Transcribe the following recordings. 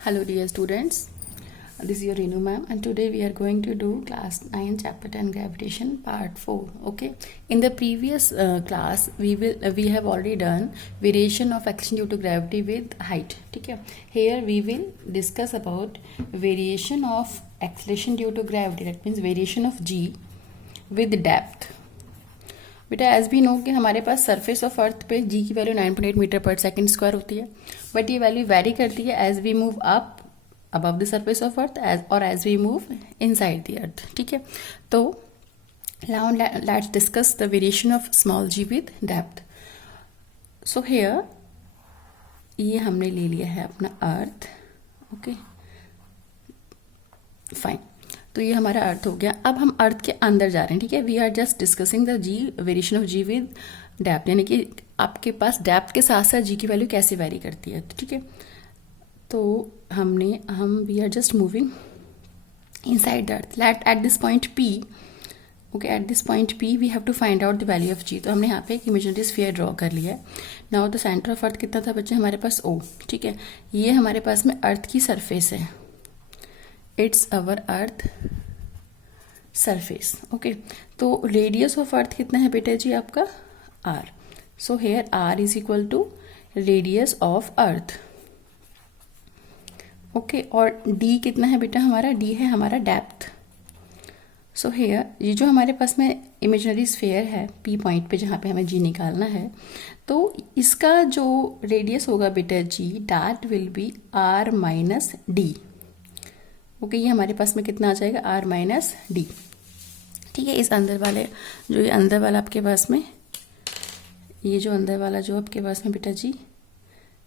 Hello dear students, this is your Renu ma'am and today we are going to do class 9 chapter 10 gravitation part 4. Okay, in the previous class we have already done variation of acceleration due to gravity with height. Okay, here we will discuss about variation of acceleration due to gravity, that means variation of g with depth. बेटा as भी no कि हमारे पास surface of अर्थ पे जी की value 9.8 metre पर second square होती है, but ये वैल्यू वेरी करती है as we move up above the surface of earth as we move inside the earth. ठीक है, तो now let's discuss the variation of small ji with depth. So here ये हमने ले लिया है अपना अर्थ. ओके फाइन, तो ये हमारा अर्थ हो गया. अब हम अर्थ के अंदर जा रहे हैं. ठीक है, we are just discussing the g variation of g with depth, यानी कि आपके पास डेप्थ के साथ साथ जी की वैल्यू कैसे वेरी करती है. ठीक है, तो हम we are just moving inside the earth. At this point P, okay, at this point P we have to find out the value of G. तो हमने यहाँ पे एक इमेजिनरी स्फीयर ड्रॉ कर लिया है. Now the centre of earth कितना था बच्चे हमारे पास O. ठीक है, ये हमारे पास में अर्थ की सरफेस है. It's our earth surface. Okay, तो रेडियस ऑफ अर्थ कितना है बेटा जी आपका R. So here R is equal to radius of earth. Okay, और D कितना है बेटा हमारा, D है हमारा डेप्थ. सो हेयर ये जो हमारे पास में इमेजिनरी स्फीयर है P पॉइंट पे जहाँ पे हमें G निकालना है, तो इसका जो रेडियस होगा बेटा G, that will be R minus D. Okay, ये हमारे पास में कितना आ जाएगा R माइनस D. ठीक है, इस अंदर वाले जो ये अंदर वाला आपके पास में, ये जो अंदर वाला जो आपके पास में बेटा जी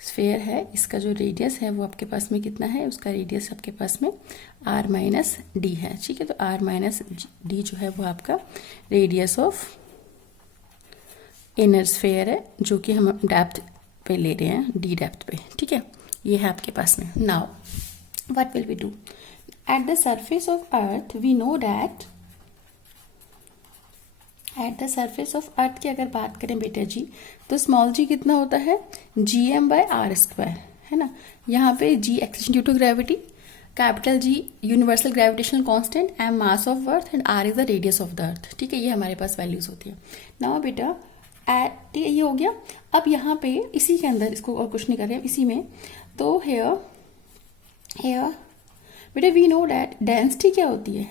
स्फेयर है, इसका जो रेडियस है वो आपके पास में कितना है, उसका रेडियस आपके पास में R माइनस D है. ठीक है, तो R माइनस D जो है वो आपका रेडियस ऑफ इनर स्फेयर है, जो कि हम डेप्थ पे ले रहे हैं, D डेप्थ पे. ठीक है, ये है आपके पास में. Now what will we do at the surface of earth. We know that at the surface of earth की अगर बात करें बेटा जी, तो स्मॉल जी कितना होता है, gm/r², है ना. यहाँ पे g acceleration due to gravity, capital G universal gravitational constant, m mass of earth and r is the radius of the earth. ठीक है, ये हमारे पास वैल्यूज होती है. नाउ बेटा एट ये हो गया. अब यहाँ पे इसी के अंदर, इसको और कुछ नहीं कर रहे हैं, इसी में, तो हेयर बेटा वी नो डैट डेंसिटी क्या होती है.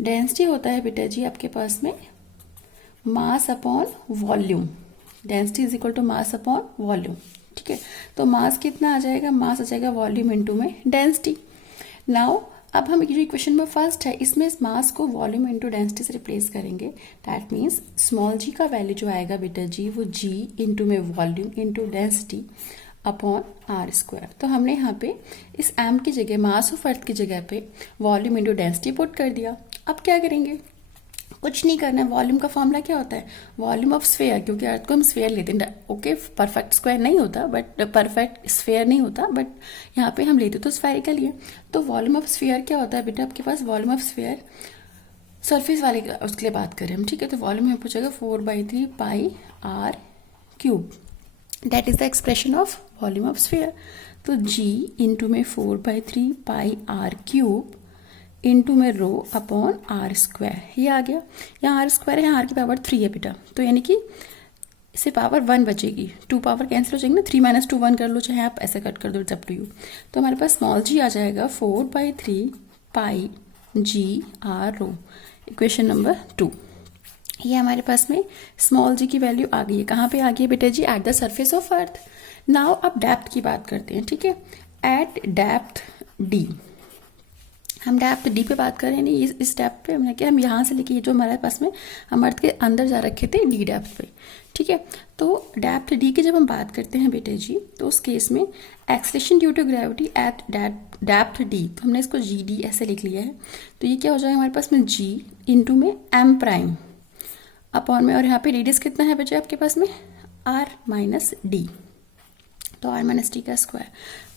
डेंसिटी होता है बेटा जी आपके पास में mass upon volume. Density is equal to mass upon volume. ठीक है, तो मास कितना आ जाएगा, मास आ जाएगा वॉल्यूम इनटू में डेंसिटी. नाउ अब हम जो इक्वेशन में फर्स्ट है, इसमें इस मास को वॉल्यूम इनटू डेंसिटी से रिप्लेस करेंगे. दैट मीन्स स्मॉल जी का वैल्यू जो आएगा बेटा जी, वो जी इनटू में volume into density upon R². तो हमने यहाँ पे इस m की जगह, मास ऑफ अर्थ की जगह पे वॉल्यूम इनटू डेंसिटी पुट कर दिया. अब क्या करेंगे, कुछ नहीं करना है. वॉल्यूम का फॉर्मूला क्या होता है, वॉल्यूम ऑफ स्फेयर, क्योंकि अर्थ को हम स्फेयर लेते हैं. ओके, परफेक्ट स्क्वायर नहीं होता, बट परफेक्ट स्फेयर नहीं होता, बट यहाँ पे हम लेते तो स्फेरिकल ही है. तो वॉल्यूम ऑफ स्फेयर क्या होता है बेटा आपके पास, वॉल्यूम ऑफ स्फेयर सरफेस वाले उसके लिए बात करें हम. ठीक है, तो वॉल्यूम में पूछेगा 4/3 पाई r³. That is the expression of volume of sphere. तो g इंटू में 4/3 पाई r³ इंटू में रो अपॉन R², ये आ गया. यहाँ R² है, R की पावर 3 है बेटा, तो यानी कि इससे पावर 1 बचेगी. 2 पावर कैंसिल हो जाएगी ना, 3 - 2 1 कर लो, चाहे आप ऐसे कट कर दो, इट्स अप टू यू. तो हमारे पास स्मॉल जी आ जाएगा 4/3 पाई g/रो. Equation number 2. ये हमारे पास में स्मॉल जी की वैल्यू आ गई है. कहाँ पे आ गई है बेटा जी, at the surface of earth. Now अब डेप्थ की बात करते हैं. ठीक है, एट डेप्थ D, हम डेप्थ D पे बात कर रहे हैं. नहीं, इस डेप्थ पे हमने क्या, हम यहाँ से लेके जो हमारे पास में हम अर्थ के अंदर जा रखे थे D डेप्थ पे. ठीक है, तो डेप्थ D की जब हम बात करते हैं बेटे जी, तो उस केस में acceleration due to gravity at depth D, तो हमने इसको GD ऐसे लिख लिया है. तो ये क्या हो जाएगा हमारे पास में, G इंटू में m' अपॉन में, और यहाँ पे रेडियस कितना है बच्चे आपके पास में, R माइनस D. तो आर माइनस टी का स्क्वायर,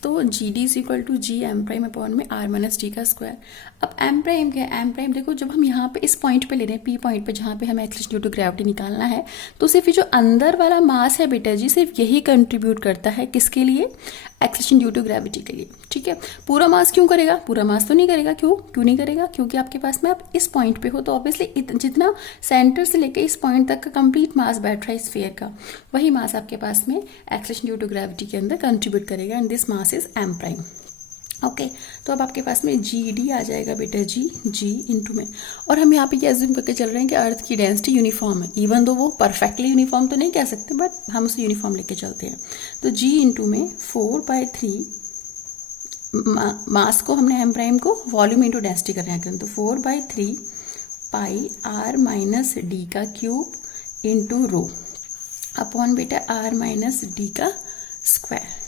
तो g D is equal to G M prime upon में आर माइनस टी का स्क्वायर। अब एम प्राइम क्या है, एम प्राइम देखो जब हम यहाँ पे इस पॉइंट पे ले रहे हैं, पी पॉइंट पे जहाँ पे हमें एक्सेलरेशन ड्यू टू ग्रेविटी निकालना है, तो सिर्फ ये जो अंदर वाला मास है बेटा जी, सिर्फ यही कंट्रीब्यूट करता है किसके लिए, एक्सेलरेशन ड्यू टू ग्रेविटी के लिए। ठीक है, पूरा मास क्यों करेगा, पूरा मास तो नहीं करेगा। क्यों नहीं करेगा, क्योंकि आपके पास में आप इस पॉइंट पे हो, तो ऑब्वियसली जितना सेंटर से लेकर इस पॉइंट तक का कंप्लीट मास बैठ रहा है स्फीयर का, वही मास आपके पास में एक्सेलरेशन ड्यू टू ग्रेविटी के अंदर कंट्रीब्यूट करेगा, and this mass is M prime. Okay, तो अब आपके पास में जी डी आ जाएगा बेटा जी इंटू में, और हम यहाँ पे ये एज्यूम करके चल रहे हैं कि अर्थ की डेंसिटी यूनिफॉर्म है, इवन दो वो परफेक्टली यूनिफॉर्म तो नहीं कह सकते, बट हम उसे यूनिफॉर्म लेके चलते हैं। तो जी इंटू में 4/3 मास को हमने एम प्राइम को वॉल्यूम इंटू डेंसिटी कर रहे हैं, तो 4/3 पाई आर माइनस डी का क्यूब इंटू रो अपॉन बेटा आर माइनस डी का स्क्वायर।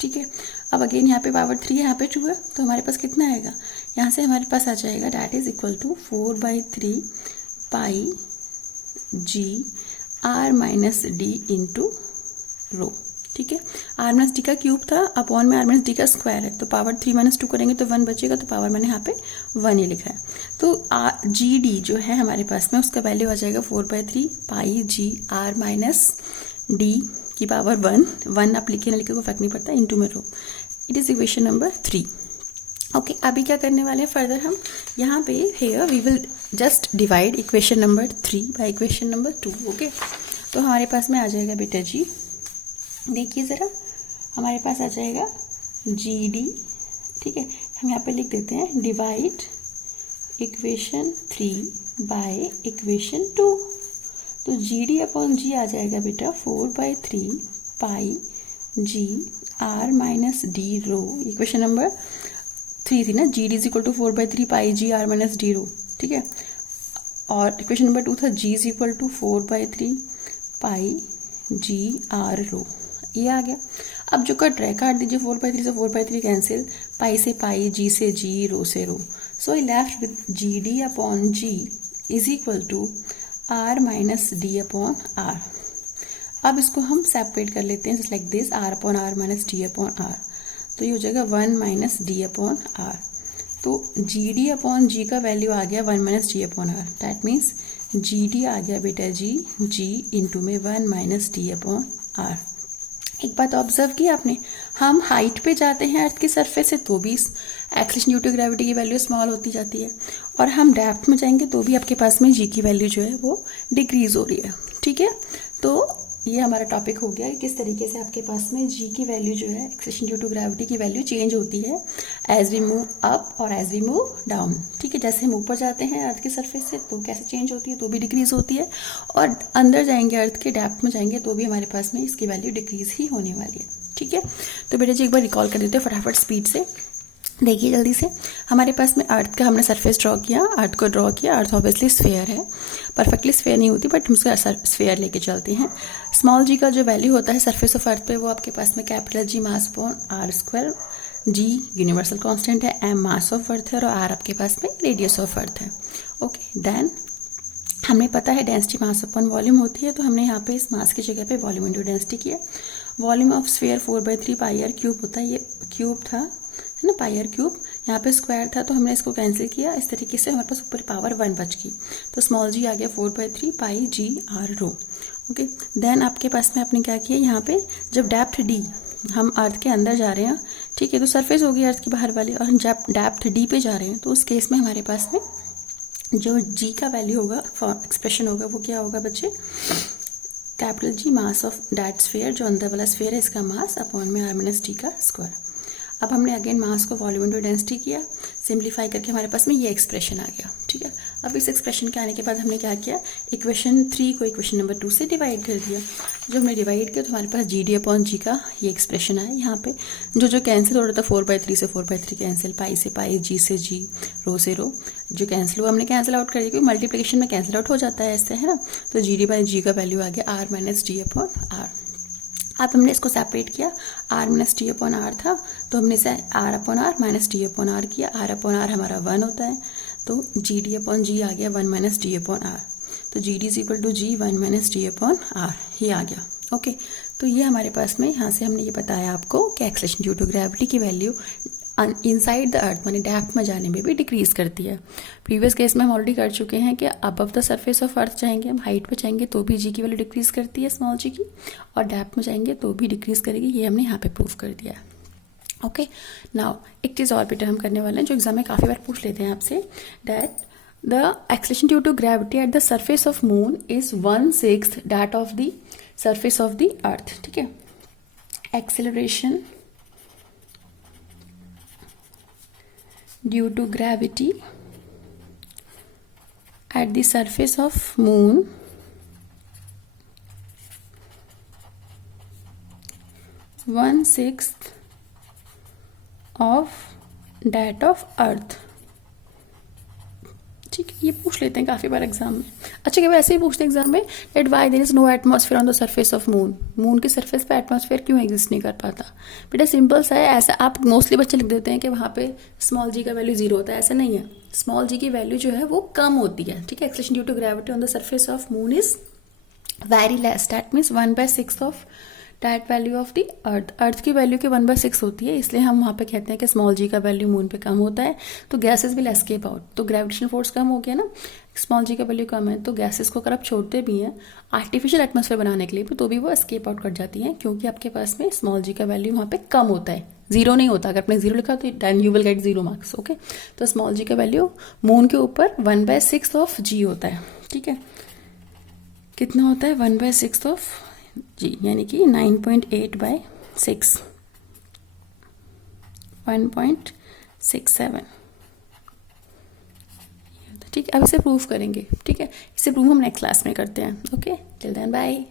ठीक है, अब अगेन यहाँ पे पावर 3 है, यहाँ पे 2 है, तो हमारे पास कितना आएगा, यहाँ से हमारे पास आ जाएगा that is equal to 4/3 pi G R minus D into rho. ठीक है, आर माइनस डी का क्यूब था, अपॉन में आर माइनस डी का स्क्वायर है, तो पावर 3 - 2 करेंगे तो 1 बचेगा, तो पावर मैंने यहाँ पे 1 ही लिखा है। तो जी डी जो है हमारे पास में, उसका वैल्यू आ जाएगा 4/3 pi G R minus D की पावर 1 आप लिखे ना लिखे को फर्क नहीं पड़ता, इंटू में rho. It is equation number 3। Okay, अभी क्या करने वाले हैं फर्दर, हम यहाँ पे here we will just divide equation number 3 by equation number 2। Okay, तो हमारे पास में आ जाएगा बेटा जी, देखिए ज़रा, हमारे पास आ जाएगा जी डी। ठीक है, हम यहाँ पे लिख देते हैं डिवाइड इक्वेशन 3 बाय इक्वेशन 2। तो जी डी अपॉन जी आ जाएगा बेटा 4/3 pi G R minus D rho. Equation number 3 थी ना, G D is equal to 4/3 pi G R minus D rho. ठीक है, और इक्वेशन नंबर 2 था G is equal to 4/3 pi G R rho. ये आ गया। अब जो कट रहा है काट दीजिए, 4/3 से 4/3 कैंसिल, पाई से पाई, जी से जी, रो से rho. So I left with G D upon G is equal to R minus D upon R. अब इसको हम सेपरेट कर लेते हैं, just like this, R upon R minus D upon R, तो ये हो जाएगा 1 माइनस डी अपॉन आर। तो जी डी अपॉन जी का वैल्यू आ गया 1 minus D upon R, that means G D आ गया बेटा जी इंटू में 1 माइनस डी अपॉन आर। एक बात ऑब्जर्व की आपने, हम हाइट पे जाते हैं अर्थ की सरफेस से तो भी एक्सेलरेशन ड्यू टू ग्रेविटी की वैल्यू स्मॉल होती जाती है, और हम डेप्थ में जाएंगे तो भी आपके पास में जी की वैल्यू जो है वो डिक्रीज हो रही है। ठीक है, तो ये हमारा टॉपिक हो गया कि किस तरीके से आपके पास में जी की वैल्यू जो है एक्सेलरेशन ड्यू टू ग्रेविटी की वैल्यू चेंज होती है एज वी मूव अप और एज वी मूव डाउन। ठीक है, जैसे हम ऊपर जाते हैं अर्थ की सरफेस से तो कैसे चेंज होती है, तो भी डिक्रीज होती है, और अंदर जाएंगे अर्थ के डेप्थ में जाएंगे तो भी हमारे पास में इसकी वैल्यू डिक्रीज ही होने वाली है। ठीक है, तो बेटा जी एक बार रिकॉल कर देते हैं फटाफट स्पीड से। देखिए जल्दी से, हमारे पास में अर्थ का हमने सरफेस ड्रॉ किया, अर्थ को ड्रॉ किया, अर्थ ऑब्वियसली स्फेयर है, परफेक्टली स्फेयर नहीं होती बट हम उसका स्फेयर लेके चलते हैं। स्मॉल जी का जो वैल्यू होता है सरफेस ऑफ अर्थ पे, वो आपके पास में capital G mass upon R square, G universal constant है, एम मास ऑफ अर्थ है, और आर आपके पास में रेडियस ऑफ अर्थ है। ओके, देन हमें पता है डेंसिटी मास अपॉन वॉल्यूम होती है, तो हमने यहाँ पे इस मास की जगह पे वॉल्यूम इंटू डेंसिटी किया। Volume of sphere 4/3 pi R cube होता है, ये क्यूब था है ना, पाई आर क्यूब, यहाँ पे स्क्वायर था तो हमने इसको कैंसिल किया, इस तरीके से हमारे पास ऊपर पावर 1 बच गई, तो स्मॉल जी आ गया 4/3 पाई जी आर रो। ओके, देन आपके पास में आपने क्या किया, यहाँ पे जब डेप्थ डी, हम अर्थ के अंदर जा रहे हैं, ठीक है, तो सरफेस होगी अर्थ की बाहर वाली, और हम जब डेप्थ डी पे जा रहे हैं तो उस केस में हमारे पास में जो जी का वैल्यू होगा, एक्सप्रेशन होगा, वो क्या होगा बच्चे, capital G mass of that sphere, जो अंदर वाला स्फीयर है इसका मास अपॉन में आर माइनस टी का स्क्वायर। अब हमने अगेन मास को वॉल्यूम इंटू डेंसिटी किया, सिंप्लीफाई करके हमारे पास में ये एक्सप्रेशन आ गया। ठीक है, अब इस एक्सप्रेशन के आने के बाद हमने क्या किया, इक्वेशन 3 को इक्वेशन नंबर 2 से डिवाइड कर दिया। जब हमने डिवाइड किया तो हमारे पास जी डी अपॉन जी का ये एक्सप्रेशन आया। यहाँ पे जो कैंसिल हो रहा था 4/3 से 4/3 कैंसिल, पाई से पाई, जी से जी, रो से रो, जो कैंसिल हुआ हमने कैंसिल आउट कर दिया, क्योंकि मल्टीप्लिकेशन में कैंसिल आउट हो जाता है ऐसे, है ना। तो जी डी बाई जी का वैल्यू आ गया R minus D upon R. अब हमने इसको सेपरेट किया, R minus T upon R था तो हमने इसे R upon R minus T upon R किया, आर अपॉन आर हमारा 1 होता है, तो जी डी अपॉन जी आ गया 1 माइनस डी अपॉन आर, तो g D is equal to g 1 minus D upon R, ये आ गया। ओके, तो ये हमारे पास में यहाँ से हमने ये बताया आपको कि एक्सेलरेशन ड्यू टू ग्रेविटी की वैल्यू इनसाइड द अर्थ मानी डेप्थ में जाने में भी डिक्रीज करती है। प्रीवियस केस में हम ऑलरेडी कर चुके हैं कि अबव द सरफेस ऑफ अर्थ जाएंगे, हम हाइट पे जाएंगे तो भी जी की वैल्यू डिक्रीज करती है स्मॉल जी की, और डेप्थ में जाएंगे तो भी डिक्रीज करेगी। ये हमने यहाँ पे प्रूव कर दिया है। ओके, नाउ एक चीज़ और बेटा हम करने वाले हैं जो एग्जाम में काफ़ी बार पूछ लेते हैं आपसे, that the acceleration due to gravity at the surface of moon is 1/6 that of the surface of the earth. ठीक है, acceleration due to gravity at the surface of moon is 1/6 of that of earth। ठीक है, ये पूछ लेते हैं काफ़ी बार exam में। अच्छा, क्या वैसे ही पूछते हैं एग्जाम में that why there is no atmosphere on the surface of moon, moon की सरफेस पे एटमॉस्फेयर क्यों एग्जिस्ट नहीं कर पाता। बेटा सिंपल सा है, ऐसा आप मोस्टली बच्चे लिख देते हैं कि वहाँ पे स्मॉल जी का वैल्यू 0 होता है, ऐसा नहीं है। स्मॉल जी की वैल्यू जो है वो कम होती है। ठीक है, acceleration due to gravity on the surface of moon is very less, that means 1/6 of that value of the earth. Earth की वैल्यू की 1/6 होती है, इसलिए हम वहाँ पे कहते हैं कि स्मॉल जी का वैल्यू मून पे कम होता है, तो गैसेस विल एस्केप आउट। तो ग्रेविटेशनल फोर्स कम हो गया ना, स्मॉल जी का वैल्यू कम है, तो गैसेस को अगर आप छोड़ते भी हैं आर्टिफिशियल एटमॉस्फेयर बनाने के लिए तो भी वो एस्केप आउट कर जाती हैं, क्योंकि आपके पास में स्मॉल जी का वैल्यू वहाँ पे कम होता है, 0 नहीं होता। अगर आपने 0 लिखा तो then you will get 0 marks. Okay, तो स्मॉल जी का वैल्यू मून के ऊपर 1/6 ऑफ जी होता है। ठीक है, कितना होता है 1/6 ऑफ जी, यानी कि 9.8/6, 1.67। ठीक है, अब इसे प्रूव करेंगे। ठीक है, इसे प्रूव हम नेक्स्ट क्लास में करते हैं। Okay, till then bye.